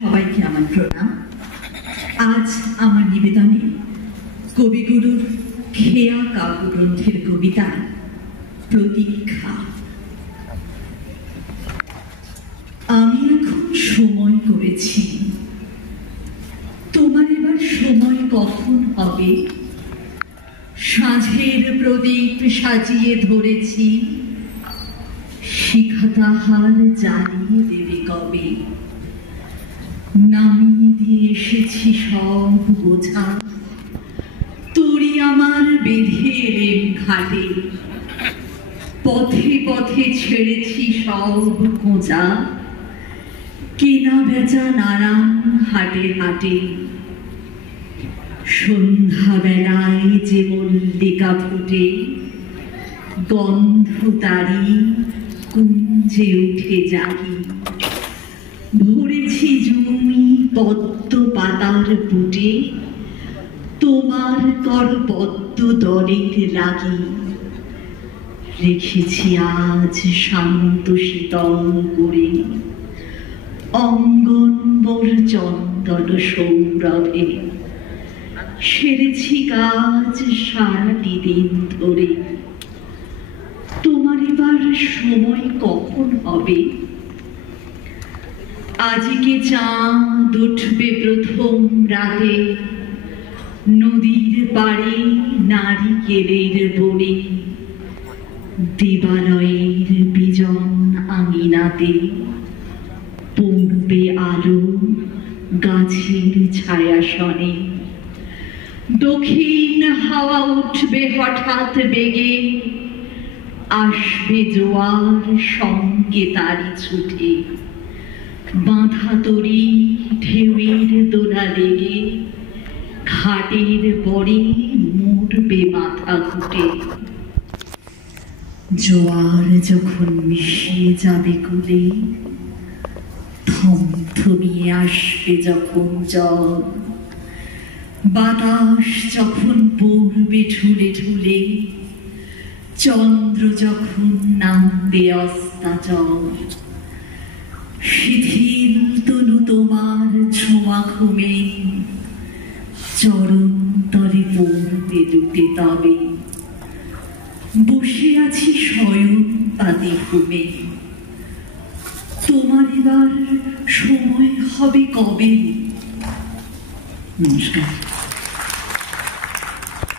সবাইকে আমার প্রণাম। আজ আমার নিবেদনে কবিগুরুর খেয়া কাব্যগ্রন্থের কবিতা প্রতীক্ষা। আমি এখন সময় করেছি, তোমার এবার সময় কখন হবে? সাঁঝের প্রদীপ সাজিয়ে ধরেছি, শিখা তাহার জ্বালিয়ে দেবে কবে? নামিয়ে দিয়ে এসেছি সব বোঝা, তরি আমার বেঁধে এলেন ঘাটে। পথে পথে ছেড়েছি সব খোঁজা, কেনা বেচা নানান হাটে হাটে। সন্ধ্যাবেলায় যে মল্লিকা ফোটে, গন্ধ তারি কুঞ্জে উঠে জাগি। ভরেছি জমি পদ্ম পাতার বুটে, তোমার কর পদ্ম দলের লাগি। রেখেছি আজ শান্ত শীতল করে, অঙ্গন মোর চন্দন সৌরভে। সেরেছি কাজ সারাটি দিন ধরে, তোমার এবার সময় কখন হবে? আজকে চাঁদ উঠবে প্রথম রাতে, নদীর পাড়ে নারিকেলের বনে। দেবালয়ের বিজন আঙিনাতে পড়বে আলো গাছের ছায়াসনে। দক্ষিণ হাওয়া উঠবে হঠাৎ বেগে, আসবে জোয়ার সঙ্গে তারি ছুটে। বাঁধা তরি ঢেউয়ের দোলা লেগে, ঘাটের পরে মরবে মাথা ঘুটে। জোয়ার যখন মিশিয়ে যাবে কুলে, থমথমিয়ে আসবে যখন জল। বাতাস যখন পড়বে ঠুলে ঠুলে, চন্দ্র যখন নামবে অস্তাচল। শিথিল তনু তোমার ছোঁয়া ঘুমে, চরণ তলে পড়বে দুটি তবে। বসে আছি শয়ন পাতে ঘুমে, তোমার এবার সময় হবে কবে? নমস্কার।